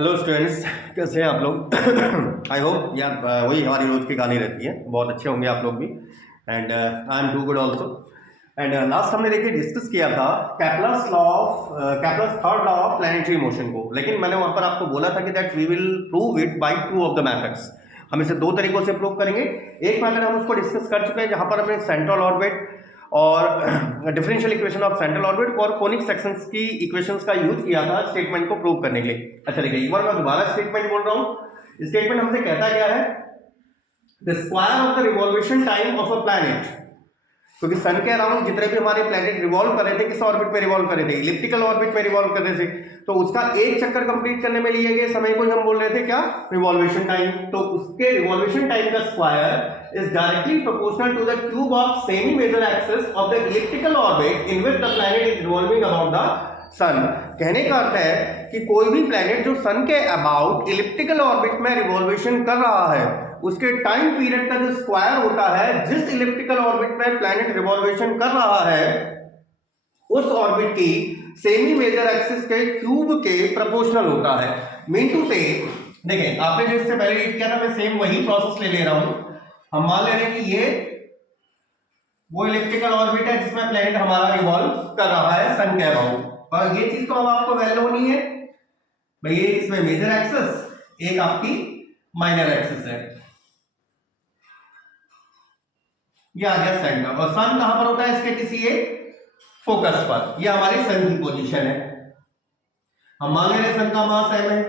Hello students, कैसे हैं आप लोग? आई होप यार वही हमारी रोज की कहानी रहती है, बहुत अच्छे होंगे आप लोग भी। And I am too good also. And last हमने देखिए डिस्कस किया था Kepler's third law of planetary motion को, लेकिन मैंने वहां पर आपको बोला था कि that we will prove it by two of the methods. हम इसे दो तरीकों से प्रूव करेंगे। एक मेथड हम उसको डिस्कस कर चुके हैं जहां पर हमने सेंट्रल ऑर्बिट और differential equation of central orbit और कोनिक सेक्शंस की इक्वेशंस का यूज किया था स्टेटमेंट को प्रूव करने के लिए। अच्छा देखिए, एक बार मैं दोबारा स्टेटमेंट बोल रहा हूं। स्टेटमेंट हमसे कहता क्या है? The square of the revolution time of a planet, क्योंकि सन के अराउंड जितने भी हमारे प्लैनेट रिवॉल्व कर रहे थे, किस ऑर्बिट में रिवॉल्व कर रहे थे? इलिप्टिकल ऑर्बिट में रिवॉल्व कर रहे थे। तो उसका एक चक्कर कंप्लीट करने में लिए गए समय को हम बोल रहे थे क्या? Revolution time. तो उसके रिवॉल्यूशन टाइम का square is directly proportional to the cube of semi major axis of the elliptical orbit in which the planet is revolving about the sun. कहने का अर्थ है कि कोई भी प्लैनेट जो सन के अबाउट इलिप्टिकल ऑर्बिट में रिवॉल्यूशन कर रहा है, उसके टाइम पीरियड का जो स्क्वायर होता है, जिस इलिप्टिकल ऑर्बिट में प्लैनेट रिवॉल्यूशन कर रहा है, उस ऑर्बिट की सेमी मेजर एक्सिस के क्यूब के प्रोपोर्शनल होता है। मीन टू से, देखिए आपने जो इससे पहले रीड किया था, मैं सेम वही प्रोसेस ले रहा हूं। हम मान ले रहे हैं कि ये वो इलिप्टिकल ऑर्बिट है जिसमें प्लैनेट हमारा रिवॉल्व कर रहा है सन के अबाउट, और ये चीज तो अब आपको वैल्यू होनी है भाई। ये इसमें मेजर एक्सिस, एक आपकी माइनर एक्सिस है। ये आ गया सेंटर, और सन कहां पर होता है इसके? किसी एक फोकस पर। ये हमारे सन की पोजीशन है। हम मान ले रहे सन का मास m है।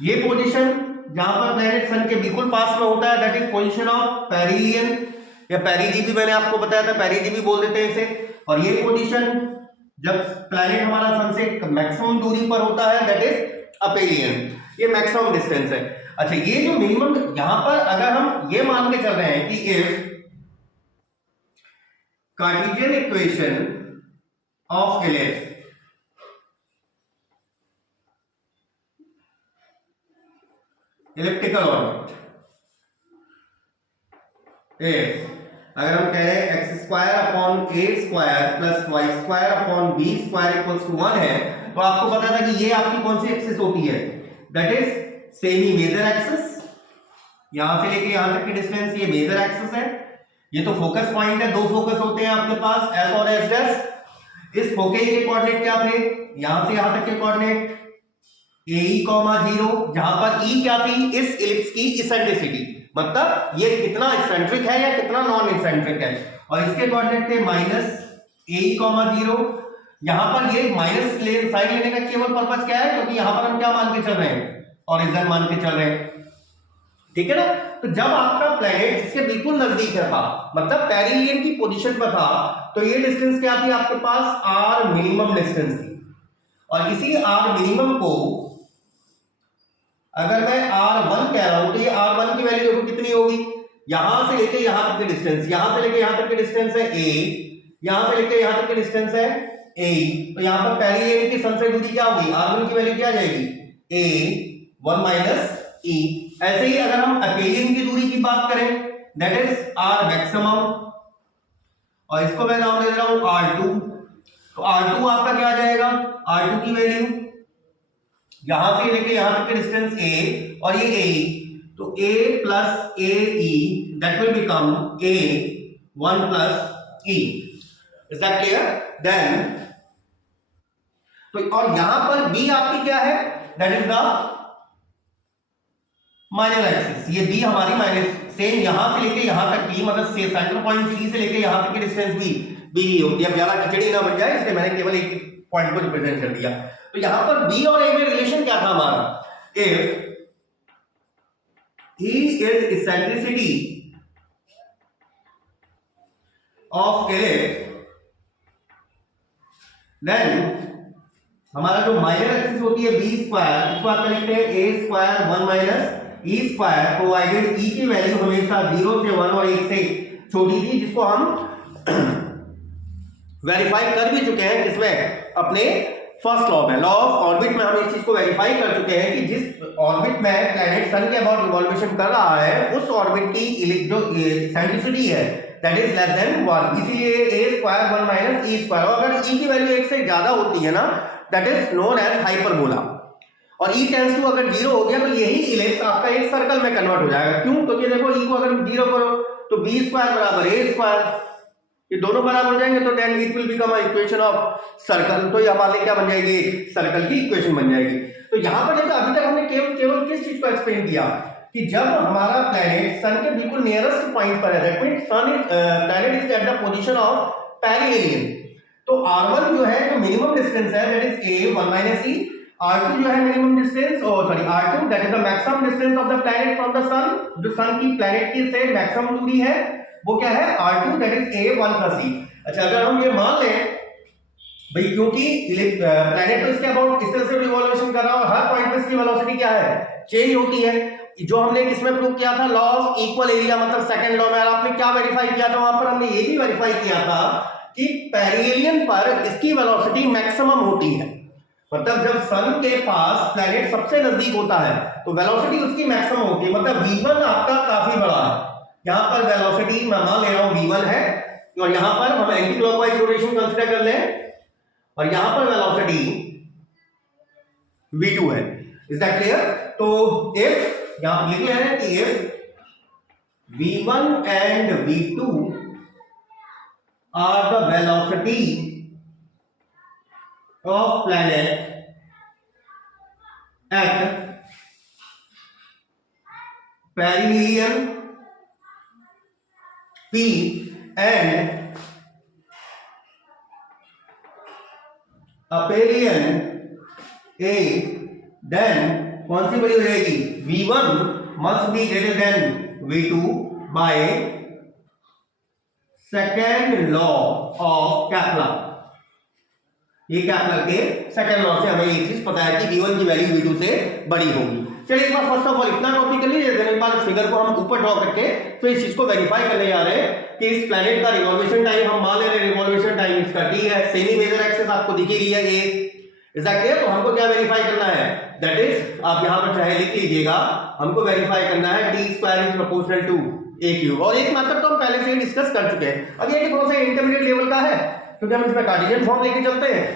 ये पोजीशन जहां पर प्लैनेट सन के बिल्कुल पास में होता है, that is position of perihelion, या पेरिजी भी मैंने आपको बताया था, पेरिजी भी बोल देते हैं इसे। और ये पोजीशन जब प्लैनेट हमारा सन से मैक्सिमम दूरी पर होता है, दैट इज अपेलियन। ये मैक्सिमम डिस्टेंस है। अच्छा, ये जो मिनिमम, यहां पर अगर हम ये मान के चल रहे हैं कि if cartesian equation of ellipse elliptical orbit is, अगर हम कह रहे हैं x square upon a square plus y square upon b square equals to 1 है, तो आपको पता था कि ये आपकी कौन सी एक्सिस होती है? That is semi major axis. यहां से लेके यहां तक की डिस्टेंस ये मेजर एक्सिस है। ये तो फोकस पॉइंट है, दो फोकस होते हैं आपके पास, एस और एस डैश। इस फोकस के कोऑर्डिनेट क्या थे? यहां से यहां तक के कोऑर्डिनेट ए कॉमा 0, जहां पर ई क्या थी? इस इलिप्स की इसेंट्रिसिटी, मतलब ये कितना इसेंट्रिक है या कितना नॉन इसेंट्रिक है। और इसके कोऑर्डिनेट थे माइनस ए कॉमा 0। यहां पर ये माइनस साइन लेने का केवल पर्पस क्या है? क्योंकि यहां पर हम क्या मान के चल रहे हैं? ऑरिजिन मान के चल रहे हैं, ठीक है ना। तो जब आपका प्लैनेट इसके बिल्कुल नजदीक था, मतलब पेरिलियन की पोजीशन पर था, तो ये डिस्टेंस क्या थी आपके पास? आर मिनिमम डिस्टेंस थी। और इसी आर मिनिमम को अगर मैं r1 कह रहा हूं, तो ये r1 की वैल्यू देखो कितनी होगी? यहां से लेके यहां तक की डिस्टेंस, यहां से लेके यहां तक की डिस्टेंस है a, यहां से लेके यहां तक की डिस्टेंस है a। तो यहां पर पेरिलियन की सन से दूरी क्या होगी? r1 की वैल्यू क्या जाएगी? a 1 minus e। ऐसे ही अगर हम अपेलियन की दूरी की बात करें, दैट इज r मैक्सिमम, और इसको मैं नाम दे रहा हूं r2। तो r2 आपका क्या आ जाएगा? r2 की वैल्यू यहां से लेके यहां तक की डिस्टेंस a, और ये a, तो a plus a e, that will become a 1 plus e। Is that clear? Then तो और यहां पर b आपकी क्या है? That is the minor axis. ये b हमारी माइनस, सेम यहां से लेके यहां तक की, मतलब से सेंटर पॉइंट c से लेके यहां तक की डिस्टेंस b ही होती है। अब ज्यादा खिचड़ी ना बन जाए, इसलिए मैंने केवल एक पॉइंट को रिप्रेजेंट कर दिया। तो यहां पर b और a में रिलेशन क्या था हमारा? If E is eccentricity of ellipse, then हमारा जो माइनर एक्सिस होती है b स्क्वायर, इसको आप लिखते हैं a square 1 minus e square, provided e की वैल्यू हमेशा 0 से 1 और 1 से छोटी थी, जिसको हम वेरीफाई कर भी चुके हैं। किसमें? अपने फर्स्ट लॉ में, लॉ ऑफ ऑर्बिट में हम इस चीज को वेरीफाई कर चुके हैं कि जिस ऑर्बिट में प्लैनेट सन के अबाउट रिवॉल्यूशन कर रहा है, उस ऑर्बिट की जो इसेंट्रिसिटी है दैट इज लेस देन 1। इसीलिए a square 1 minus e square, और अगर e की वैल्यू 1 से ज्यादा होती है ना, that is known as hyperbola. और ई टेंस टू अगर 0 हो गया तो यही इलिप्स आपका एक सर्कल में कन्वर्ट हो जाएगा। क्यों? तो ये देखो, ई को अगर 0 करो तो बी स्क्वायर बराबर ए स्क्वायर, ये दोनों बराबर हो जाएंगे तो then it will become a equation of circle. तो ये हमारे लिए क्या बन जाएगी? सर्कल की इक्वेशन बन जाएगी। तो यहां पर देखो, अभी तक हमने केवल किस चीज को एक्सप्लेन किया कि जब हमारा प्लैनेट सन के बिल्कुल नियरेस्ट पॉइंट पर है, that means sun is planet is at the position of perihelion, तो r1 जो है, जो मिनिमम डिस्टेंस है, that is a 1 - e, r2 जो है मिनिमम डिस्टेंस, और sorry r2 that is the maximum distance of the planet from the sun, जो sun की प्लैनेट की से मैक्सिमम दूरी है वो क्या है? r2 that is a 1 + e। अच्छा, अगर हम ये मान लें भाई, क्योंकि प्लैनेट तो इसके अबाउट इस तरह से रिवॉल्यूशन कर रहा है और हर पॉइंट पे इसकी वेलोसिटी क्या है? चेंज होती है, जो हमने किसमें प्रूव किया था? लॉ ऑफ इक्वल एरिया, मतलब सेकंड लॉ में। आपने क्या वेरीफाई किया था वहां पर? हमने ये भी वेरीफाई किया था कि पेरिहेलियन पर इसकी वेलोसिटी मैक्सिमम होती है, मतलब जब सन के पास प्लैनेट सबसे नजदीक होता है तो वेलोसिटी उसकी मैक्सिमम होती है, मतलब v1 आपका काफी बड़ा है। यहां पर वेलोसिटी मैं मान ले रहा हूं v1 है, और यहां पर हम एंटी क्लॉकवाइज रोटेशन कंसीडर कर लें, और यहां पर वेलोसिटी v2 है। Is that clear? तो इफ यहां पर लिख ले रहे हैं कि if v1 and v2 are the velocity of planet at perihelion p and aphelion a, then कौन सी बड़ी हो जाएगी? v1 must be greater than v2 by second law of Kepler. ये कैपलर के सेकेंड लॉ से हमें एक चीज पता है कि v1 की वैल्यू v2 से बड़ी होगी। चलिए एक बार फर्स्ट ऑफ ऑल इतना कॉपी कर लीजिए, देन एक बार फिगर को हम ऊपर ड्रॉ करके फिर इस चीज को वेरीफाई करने जा रहे हैं कि इस प्लैनेट का रिवॉल्यूशन टाइम हम मान ले रहे हैं, रिवॉल्यूशन टाइम इसका t है, सेमी मेजर एक्सिस आपको दिख ही रही है a। Is that clear? तो हमको क्या वेरीफाई करना है? दैट इज, आप यहां पर चाहे लिख लीजिएगा, हमको वेरीफाई करना है t square is proportional to a cube. और एक मेथड तो हम पहले से ही डिस्कस कर चुके हैं, अब ये थोड़ा सा इंटरमीडिएट लेवल का है क्योंकि हम इसमें कार्टेशियन फॉर्म लेके चलते हैं,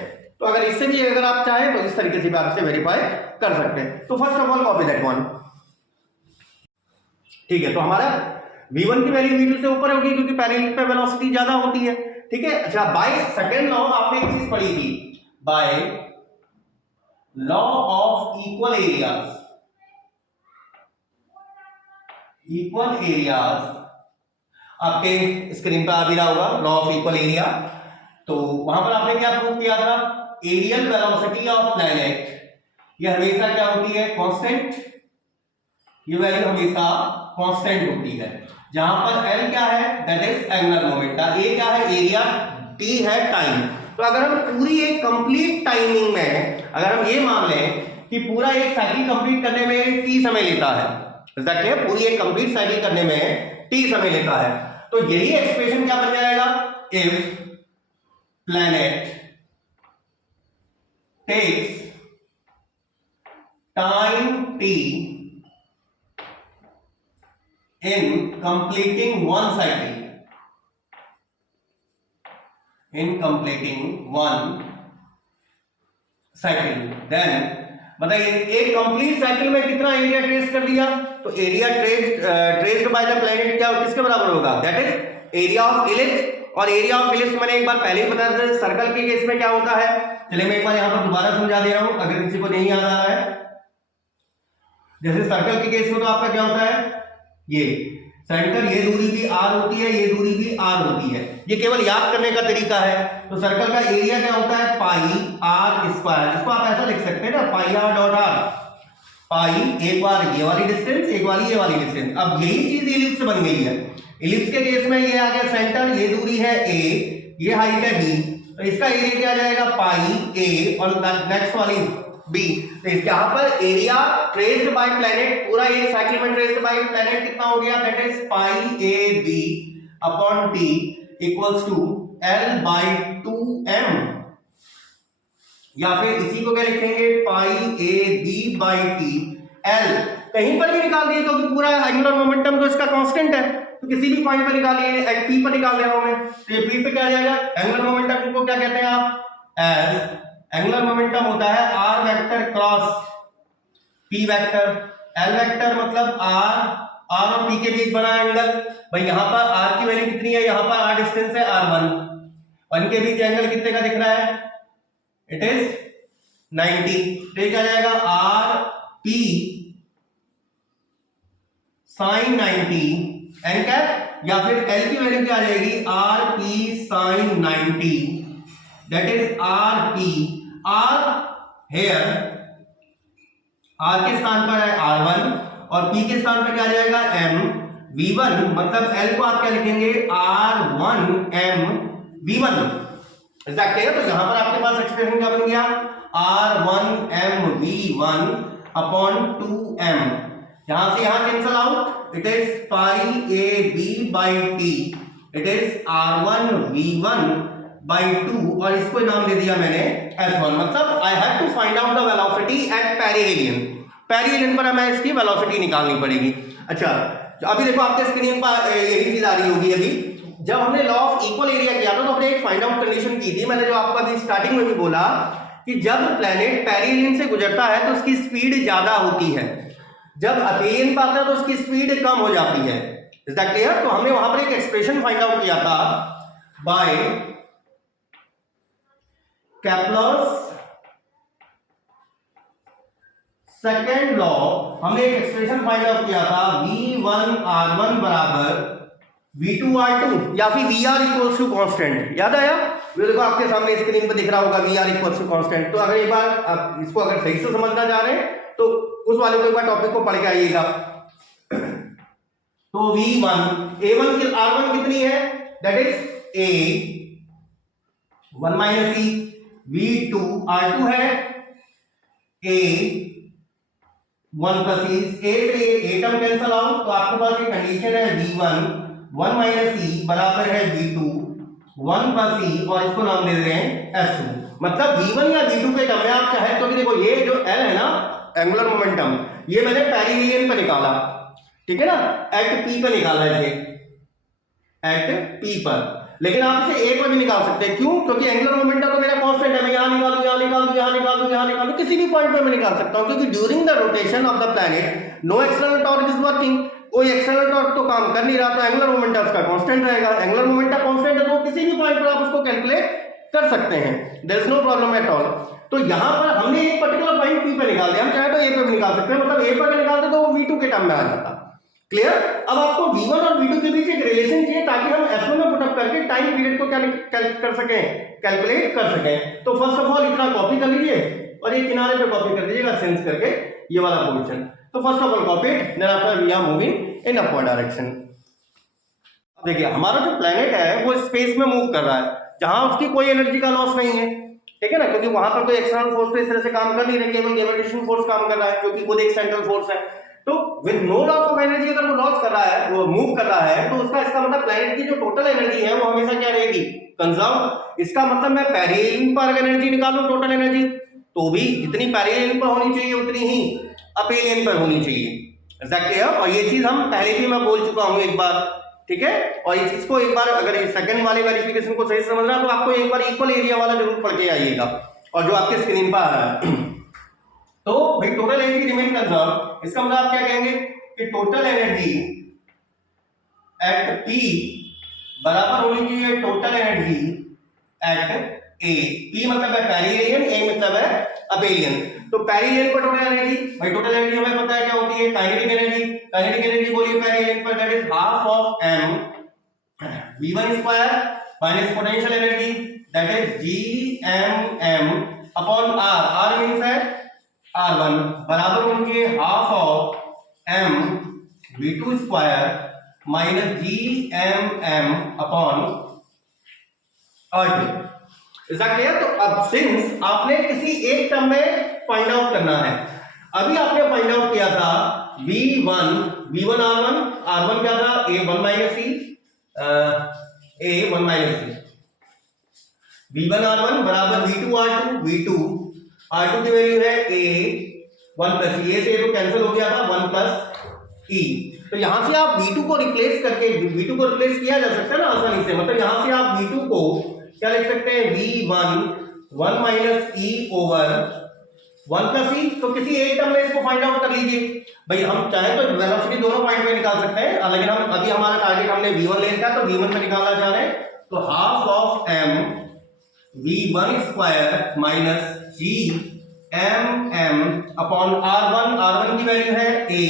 तो अगर इससे भी अगर आप चाहें तो इस तरीके से भी आप इसे वेरीफाई कर सकते हैं। तो first of all copy that one, ठीक है? तो हमारा v1 की वैल्यू v2 से ऊपर होगी क्योंकि पैरेलल पे वेलोसिटी ज्यादा होती है, ठीक है? अच्छा, बाय सेकंड लॉ आपने एक चीज पढ़ी थी, by law of equal areas. Equal areas आपके स्क्रीन पर आ भी रहा होगा, लॉ ऑफ इक्वल एरिया। तो वहां पर आपने क्या प्रूव किया था? एरियल वेलोसिटी ऑफ प्लैनेट ये हमेशा क्या होती है? कांस्टेंट। ये वैल्यू हमेशा कांस्टेंट होती है, जहां पर l क्या है? That is angular momentum, a क्या है? एरिया, t है टाइम। तो अगर हम पूरी एक कंप्लीट टाइमिंग में अगर हम ये मान लें कि पूरा एक साइकिल कंप्लीट करने में t समय लेता है, देखिए पूरी एक कंप्लीट साइकिल करने में t समय लेता है, तो यही एक्सप्रेशन क्या बन जाएगा? If planet takes time t in completing one cycle, then बताइए एक कंप्लीट साइकिल में कितना एरिया ट्रेस कर दिया? तो area traced by the planet क्या किसके बराबर होगा? That is area of ellipse. और एरिया ऑफ इलिप्स मैंने एक बार पहले ही बताया था, सर्कल के केस में क्या होता है। चलिए मैं एक बार यहां पर दोबारा समझा दे रहा हूं अगर किसी को नहीं याद आ रहा है। जैसे सर्कल के केस में तो आपका क्या होता है, ये सेंटर, ये दूरी भी r होती है, ये दूरी भी r होती है, ये केवल याद करने का तरीका है। तो सर्कल का एरिया क्या होता है? पाई r स्क्वायर। इसको आप ऐसा लिख सकते हैं ना, पाई r डॉट r, पाई एक बार ये वाली डिस्टेंस, एक बार ये वाली डिस्टेंस। अब यही चीज इलिप्स बन गई है। इलिप्स के केस में ये आ गया सेंटर, ये दूरी है a, ये हाइट है b, तो इसका एरिया क्या आ जाएगा? पाई a और नेक्स्ट वाली b। तो यहां पर एरिया ट्रेस्ड बाय प्लैनेट, पूरा एक साइकिल में ट्रेस्ड बाय प्लैनेट कितना हो गया? That is pi a b upon t equals to l by 2m, या फिर इसी को क्या लिखेंगे? Pi a b by t l। कहीं पर भी निकाल दिए क्योंकि पूरा एंगुलर मोमेंटम तो इसका कांस्टेंट है, तो किसी भी पॉइंट पर निकालिए, p पर निकाल दे रहा हूं मैं, तो ये p पे क्या आ जाएगा? एंगुलर मोमेंटम को क्या कहते हैं आप? एज एंगुलर मोमेंटम होता है r vector cross P vector, L vector मतलब R और P के बीच बना एंगल। भाई यहाँ पर R की वैल्यू कितनी है, यहाँ पर R डिस्टेंस है R1 और इनके बीच एंगल कितने का दिख रहा है, इट इज 90। तो क्या जाएगा R P sin 90 n cap, या फिर L की वैल्यू क्या आ जाएगी, R P sin 90 that is R P। R here R के स्थान पर है R1 और P के स्थान पर क्या आ जाएगा M V1, मतलब L को आप क्या लिखेंगे R1 M V1। एग्जैक्ट है। तो यहां पर आपके पास एक्सप्रेशन क्या बन गया, R1 M V1 upon 2M, यहां से यहां cancel out, it is pi a b by t, it is R1 V1 by 2 और इसको नाम दे दिया मैंने S1। मतलब I have to find out the velocity at perihelion. Perihelion पर हमें इसकी वेलोसिटी निकालनी पड़ेगी। अच्छा अभी देखो आपके स्क्रीन पर यही चीज आ रही होगी। अभी जब हमने लॉ ऑफ इक्वल एरिया किया था तो हमने एक फाइंड आउट कंडीशन की थी, मैंने जो आपको अभी स्टार्टिंग में भी बोला कि जब प्लेनेट पेरिहेलियन से गुजरता है तो उसकी स्पीड ज्यादा होती है, जब अपेरियन पर आता है तो उसकी स्पीड कम हो जाती है। Is that clear? तो हमने वहां पर एक एक्सप्रेशन फाइंड आउट किया था बाय केप्लर्स सेकेंड लॉ। हमने एक एक्सप्रेशन फाइंड आउट किया था V1R1 बराबर V2R2 या फिर VR इक्वल्स टू कांस्टेंट। याद आया? ये देखो आपके सामने स्क्रीन पर दिख रहा होगा VR इक्वल्स टू कांस्टेंट। तो अगर एक बार आप इसको अगर सही से समझना चाह रहे हैं तो उस वाले को एक बार टॉपिक को पढ़ के आइएगा। तो V1 A1 की R1 कितनी है, that is A 1 minus E। V2 R2 है A 1 प्लस E। A से A टर्म कैंसल आउट, तो आपके पास ये कंडीशन है V1 1 माइनस E बराबर है V2 1 प्लस E और इसको नाम दे रहे हैं S2। मतलब V1 या V2 के टर्म में आप चाहे तो देखो ये जो L है ना एंगुलर मोमेंटम, ये मैंने पेरिहेलियन पर निकाला, ठीक है ना, एट P पर निकाला इसे, एट P पर। लेकिन आप इसे A पर भी निकाल सकते हैं। क्यों? क्योंकि एंगुलर मोमेंटम तो मेरा कांस्टेंट है, मैं यहां निकाल दूं, यहां निकाल दूं, यहां निकाल दूं, यहां निकाल दूं, किसी भी पॉइंट पे मैं निकाल सकता हूं, क्योंकि during the rotation of the planet no external torque is working. कोई एक्सटर्नल टॉर्क तो काम कर नहीं रहा, तो एंगुलर मोमेंटम उसका कांस्टेंट रहेगा। एंगुलर मोमेंटम कांस्टेंट है तो किसी भी पॉइंट पर आप उसको कैलकुलेट कर सकते हैं, there is no problem at all. तो यहां पर हमने एक पर्टिकुलर पॉइंट P पे निकाल दिया, हम चाहे तो A पे भी निकाल सकते हैं, मतलब A पर निकालते तो वो V2 के टर्म में आ जाता। क्लियर? अब आपको V1 और V2 के बीच एक रिलेशन चाहिए ताकि हम S1 में पुट अप करके टाइम पीरियड को क्या कर सकें, कैलकुलेट कर सकें। तो फर्स्ट ऑफ ऑल इतना कॉपी कर लीजिए और ये किनारे पे कॉपी कर दीजिएगा सेंस करके ये वाला पोजीशन। तो first of all copy it, then after we are moving in upward direction. देखिए हमारा जो प्लेनेट है वो स्पेस में मूव कर रहा है जहां उसकी कोई एनर्जी का लॉस नहीं है, ठीक है ना, क्योंकि वहां पर कोई एक्सटर्नल फोर्स तो इस तरह से काम कर नहीं रही, केवल ग्रेविटेशनल फोर्स काम कर रहा है क्योंकि खुद एक सेंट्रल फोर्स है। तो with no loss of energy अगर वो लॉस कर रहा है, वो मूव कर रहा है, तो उसका इसका मतलब प्लेनेट की जो टोटल एनर्जी है वो हमेशा क्या रहेगी, कंजर्व। इसका मतलब मैं पेरिहेलियन पर अगर एनर्जी निकालूं टोटल एनर्जी, तो भी जितनी पेरिहेलियन पर होनी चाहिए उतनी ही अपेरियन पर होनी चाहिए। एग्जैक्टली। और ये चीज हम पहले भी मैं बोल चुका हूं एक बार, ठीक है। और इस चीज को एक बार अगर सेकंड वाले वेरिफिकेशन को सही समझना है तो आपको एक बार इक्वल एरिया वाला जरूर पढ़ के आइएगा, और जो आपके स्क्रीन पर आ रहा है। तो भाई टोटल एनर्जी रिमेन कंजर्व, इसका मतलब आप क्या कहेंगे कि टोटल एनर्जी एट P बराबर होनी चाहिए total energy at A। P मतलब है पेरिहेलियन, A मतलब है अपेरियन। तो पेरिहेलियन पर टोटल एनर्जी, भाई टोटल एनर्जी हमें पता है क्या होती है, काइनेटिक एनर्जी। काइनेटिक एनर्जी बोलिए पेरिहेलियन पर, that is half of m v1 square minus potential energy, that is gmm upon r। r means है R1 बराबर होंगे half of m v2 square minus gmm upon r2। ऐसा clear? तो अब since आपने किसी एक टर्म में फाइंड आउट करना है, अभी आपने फाइंड आउट किया था v1 r1 क्या था, a1 minus c, a1 minus c, v1 r1 बराबर v2 r2 की वैल्यू है a1 प्लस e, a से तो कैंसिल हो गया था 1 प्लस e। तो यहां से आप v2 को रिप्लेस करके, v2 को रिप्लेस किया जा सकता है ना आसानी से, मतलब यहां से आप v2 को क्या लिख सकते हैं, v1 1 minus e over 1 plus e, तो किसी एक टर्म में इसको फाइंड आउट कर लीजिए भाई। हम चाहे तो वेलोसिटी दोनों पॉइंट में निकाल सकते हैं, लेकिन हम अभी हमारा टारगेट हमने v1 ले रखा है, तो v1 में निकालना चाह रहे हैं, तो half of m v1 square minus g m upon r1 की वैल्यू है a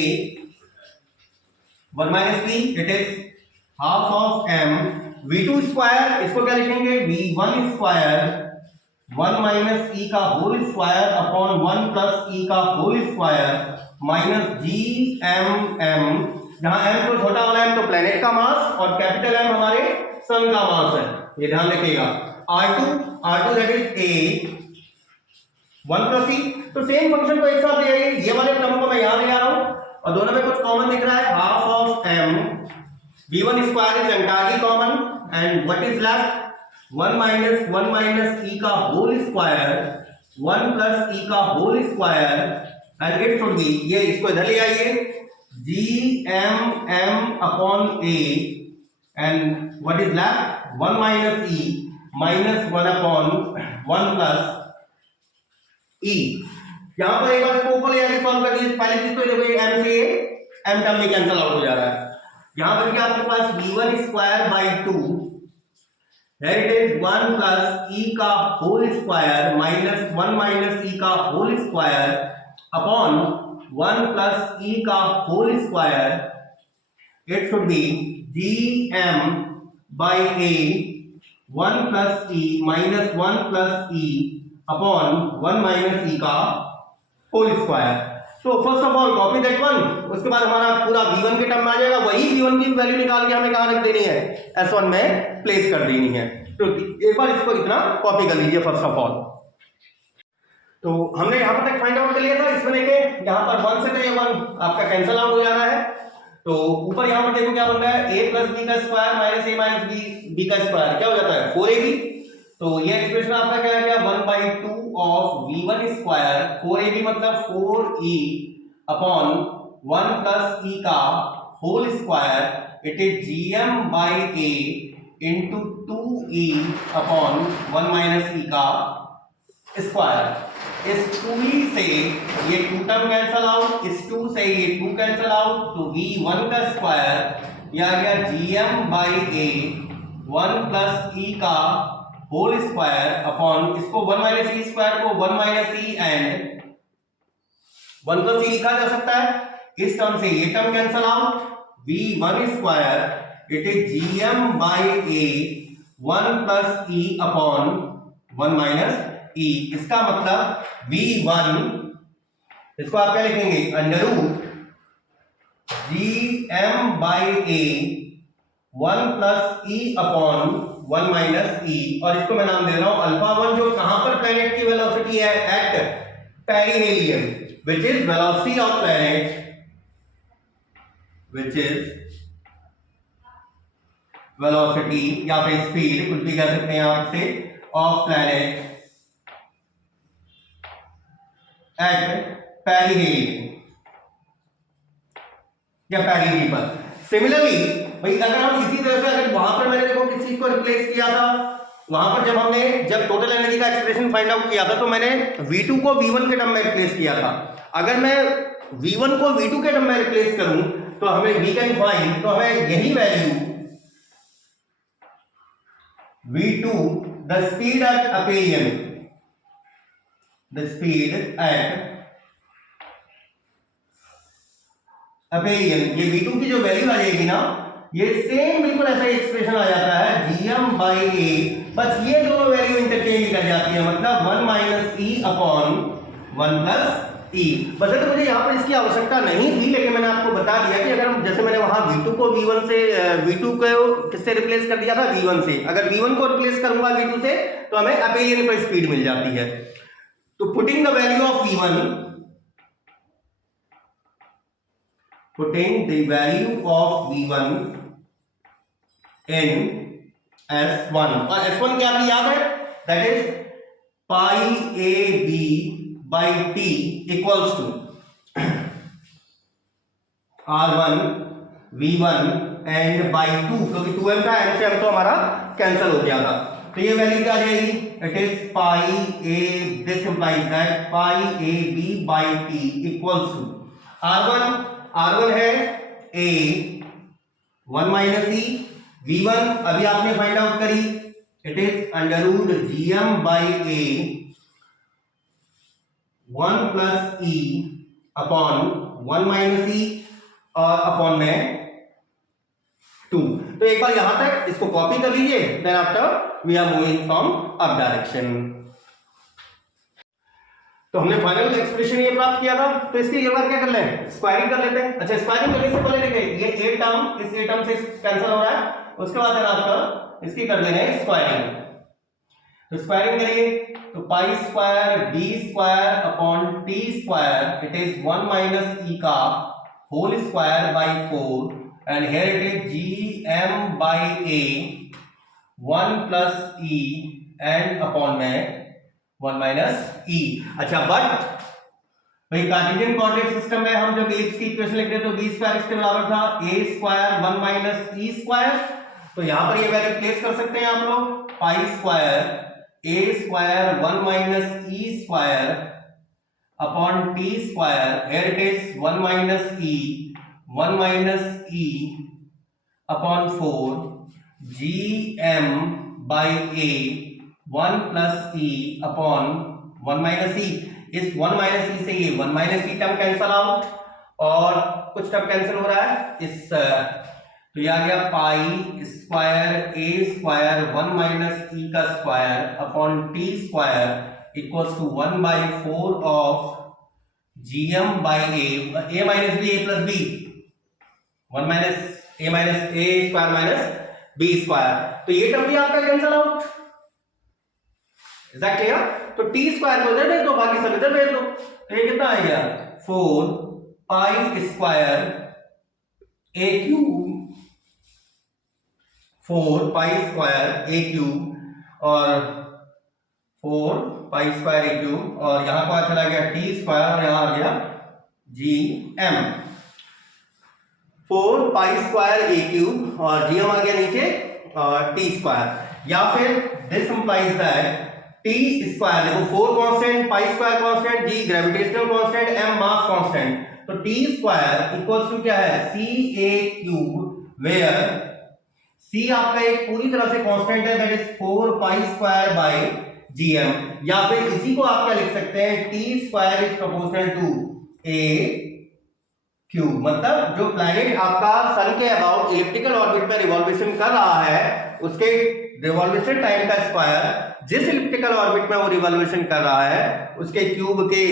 1 minus b, it is half of m v2 square, इसको क्या लिखेंगे v1 स्क्वायर 1 माइनस ई का whole square upon 1 plus e का whole square minus G M M, जहां m तो छोटा वाला एम तो प्लेनेट का मास और कैपिटल एम हमारे सन का मास है, ये ध्यान रखिएगा। R2 that is a 1 plus e, तो सेम फंक्शन को एक साथ ले आइए, ये वाले टर्म को मैं यहां ले आ रहा हूं और दोनों में कुछ कॉमन दिख रहा है, half of m v1 square is entirely common and what is left 1 minus e का होल स्क्वायर 1 प्लस ई का whole square and it should be, ये इसको इधर ले आइए, G M upon a and what is left 1 minus e minus 1 upon 1 plus e. यहां पर एक बार इसको ऊपर ले आके सॉल्व कर दीजिए, पहले चीज तो देखो एम से एम टर्म में कैंसिल आउट हो जा रहा है, यहां पर क्या आपके पास v1 square by 2, Here it is 1 plus e का whole square minus 1 minus e का whole square upon 1 plus e का whole square, it should be G M by A 1 plus e minus 1 plus e upon 1 minus e का whole square. तो first of all copy that one, उसके बाद हमारा पूरा v1 के term में आ जाएगा, वही v1 की वैल्यू निकाल के हमें कहां रख देनी है, s1 में प्लेस कर देनी है। तो एक बार इसको इतना कॉपी कर लीजिए फर्स्ट ऑफ ऑल। तो हमने यहां पर तक फाइंड आउट कर लिया था, इसमें देखिए यहां पर 1 से तो ये 1 आपका कैंसिल आउट हो जा रहा है, तो ऊपर यहां पर देखो क्या बन रहा है, a प्लस बी का square minus a minus b का स्क्वायर क्या हो जाता है 4ab, तो ये एक्सप्रेशन आपका क्या है, 1/2 ऑफ v1 स्क्वायर 4ab मतलब 4e अपॉन 1 प्लस e का whole square, it is gm by a into 2e upon 1 minus e का स्क्वायर। इस 2e से ये 2 टर्म कैंसल आउट, इस 2 से ये 2 कैंसल आउट, तो v1 का स्क्वायर यह आ गया gm by a 1 plus e का होल स्क्वायर अपॉन इसको 1 माइनस ई स्क्वायर को 1 minus e and 1 plus e लिखा जा सकता है, इस टर्म से ये term cancel out, v1 square it is gm by a 1 plus e upon 1 minus e, इसका मतलब v1 इसको आप क्या लिखेंगे under root gm by a 1 plus e upon 1 minus e, और इसको मैं नाम दे रहा हूं अल्फा 1, जो कहां पर प्लैनेट की वेलोसिटी है, eight पेरिहेलियम, which is velocity of planet, which is velocity या फिर स्पीड कुछ भी कह सकते हैं आप से, ऑफ प्लैनेट एट पेरिहेलियम या पेरिहेलियम पर। सिमिलरली भाई अगर हम इसी तरह से अगर वहां पर मैंने देखो किस चीज को रिप्लेस किया था, वहां पर जब टोटल एनर्जी का एक्सप्रेशन फाइंड आउट किया था तो मैंने v2 को v1 के टर्म में रिप्लेस किया था। अगर मैं v1 को v2 के टर्म में रिप्लेस करूं तो हमें वी कैन फाइंड, तो हमें यही value v2 the speed at aphelion, the speed at aphelion, ये v2 की जो वैल्यू आ जाएगी ना, ये सेम बिल्कुल ऐसा ही एक्सप्रेशन आ जाता है gm बाई a, बस ये दोनों वैल्यू इंटरचेंज कर जाती है, मतलब 1 minus e upon 1 plus e। वैसे तो मुझे यहाँ पर इसकी आवश्यकता नहीं थी, लेकिन मैंने आपको बता दिया कि अगर हम जैसे मैंने वहां v2 को v1 से v2 को किससे रिप्लेस कर दिया था v1 से, अगर v1 को रिप्लेस करूंगा v2 से तो हमें अपेरियन पर स्पीड मिल जाती है। तो putting the value of v1, putting the value of v1 in s1, और s1 क्या आपको याद है, that is pi a b by t equals to r1 v1 and by 2, क्योंकि 2m का m से m तो हमारा कैंसिल हो गया था, तो ये वैल्यू क्या आ जाएगी it is pi a, this implies that pi a b by t equals to r1 है a 1 minus e, v1 अभी आपने फाइंड आउट करी, it is under root gm by a 1 plus e upon 1 minus e और upon में 2। तो एक बार यहां तक इसको कॉपी कर लीजिए, then after we are moving from up direction. तो हमने फाइनल एक्सप्रेशन ये प्राप्त किया था, तो इसकी एक बार क्या कर लें, स्क्वायरिंग कर लेते हैं। अच्छा, स्क्वायरिंग करने से पहले देखिए ये ए टर्म इस ए टर्म से कैंसिल हो रहा है, उसके बाद देन आफ्टर इसकी कर देना है स्क्वायरिंग। तो स्क्वायरिंग करिए तो pi square b square upon t square, it is 1 minus e का whole square by 4 and here it is gm by a 1 plus e and upon में 1 minus e। अच्छा, बट भाई कार्टेशियन कोऑर्डिनेट सिस्टम में हम जब ellipse की equation लिख रहे तो बी स्क्वायर इसके बराबर था a square 1 minus e square. तो यहां पर ये वैल्यू प्लेस कर सकते हैं आप लोग, पाई square a square 1 minus e square upon t square, here it is 1 minus e 1 minus e upon 4 gm by a 1 plus e upon 1 minus e। इस 1 minus e से ये 1 minus e term cancel out और कुछ term cancel हो रहा है इस, तो ये आ गया pi square a square 1 minus e का square upon t square equals to 1 by 4 of gm by a minus b a plus b 1 minus a minus a square minus b square. तो ये टर्म भी आपका cancel out, is that clear? तो T square को इधर भेज दो, बाकी सब इधर भेज दो, तो ये कितना आएगा 4 pi square a cube 4 pi square a cube और 4 पाई स्क्वायर ए क्यूब और यहां पर चला गया टी स्क्वायर और यहां आ गया G M 4 pi square a cube और जीएम आ गया नीचे और टी स्क्वायर, या फिर this implies that T square, देखो 4 constant, pi square constant, G gravitational constant, M mass constant, तो टी स्क्वायर इक्वल्स टू क्या है सी ए क्यूब, वेयर सी आपका एक पूरी तरह से कांस्टेंट है, that is 4 pi square by GM, या फिर इसी को आप क्या लिख सकते हैं t square is proportional to a cube. मतलब जो प्लैनेट आपका सन के अबाउट इलिप्टिकल ऑर्बिट में रिवॉल्वेशन कर रहा है उसके रिवॉल्वेशन टाइम का स्क्वायर जिस इलिप्टिकल ऑर्बिट में वो रिवॉल्वेशन कर रहा है उसके क्यूब के,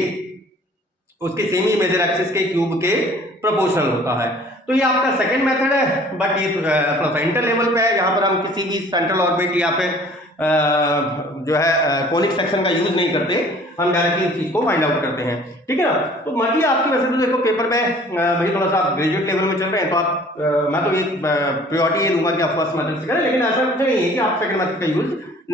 उसके सेमी मेजर एक्सिस के क्यूब के प्रोपोर्शनल होता है। तो ये आपका सेकंड मेथड है, बट ये अपना सेंटर लेवल पे है, यहाँ पर हम किसी भी सेंट्रल ऑर्बिट या फिर जो है कोनिक सेक्शन का यूज नहीं करते, हम डायरेक्टली इस चीज को फाइंड आउट करते हैं, ठीक है ना। तो मर्जी आपकी, वैसे तो देखो पेपर में भाई थोड़ा सा ग्रेजुएट लेवल में चल रहे हैं तो आप मैं तो ये प्रायोरिटी ये दूंगा कि आप फर्स्ट मेथड से करें, लेकिन ऐसा कुछ नहीं है कि आप सेकंड मेथड का यूज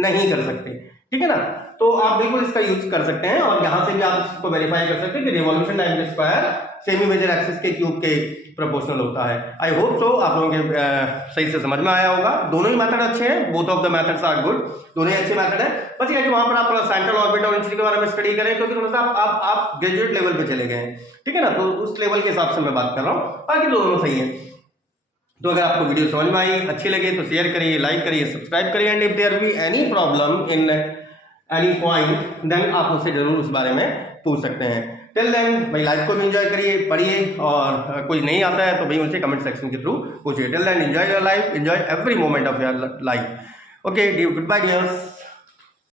नहीं कर सकते, ठीक है ना। तो आप बिल्कुल इसका यूज कर सकते हैं और यहाँ से भी आप इसको वेरीफाई कर सकते हैं कि रिवॉल्यूशन टाइम का स्क्वायर सेमी मेजर एक्सिस के क्यूब के प्रोपोर्शनल होता है। आई होप सो आप लोगों के सही से समझ में आया होगा। दोनों ही मेथड अच्छे हैं, both of the methods are good, दोनों ही अच्छे मेथड है। बस ये कि वहां पर आप सेंट्रल ऑर्बिट और इन चीजों के बारे में स्टडी करें क्योंकि थोड़ा सा आप ग्रेजुएट लेवल पे चले गए हैं, ठीक है ना। तो उस लेवल के हिसाब से मैं बात कर रहा हूँ, बाकी दोनों सही है। तो अगर आपको वीडियो समझ में आई, अच्छी लगे तो शेयर करिए, लाइक करिए, सब्सक्राइब करिए, and if there be any problem in any point then आप मुझसे जरूर उस बारे में पूछ सकते हैं। टिल देन भाई लाइफ को भी एंजॉय करिए, पढ़िए, और कुछ नहीं आता है तो भाई मुझसे कमेंट सेक्शन के थ्रू पूछिए। Till then enjoy your life, enjoy every moment of your life. Okay, goodbye dears.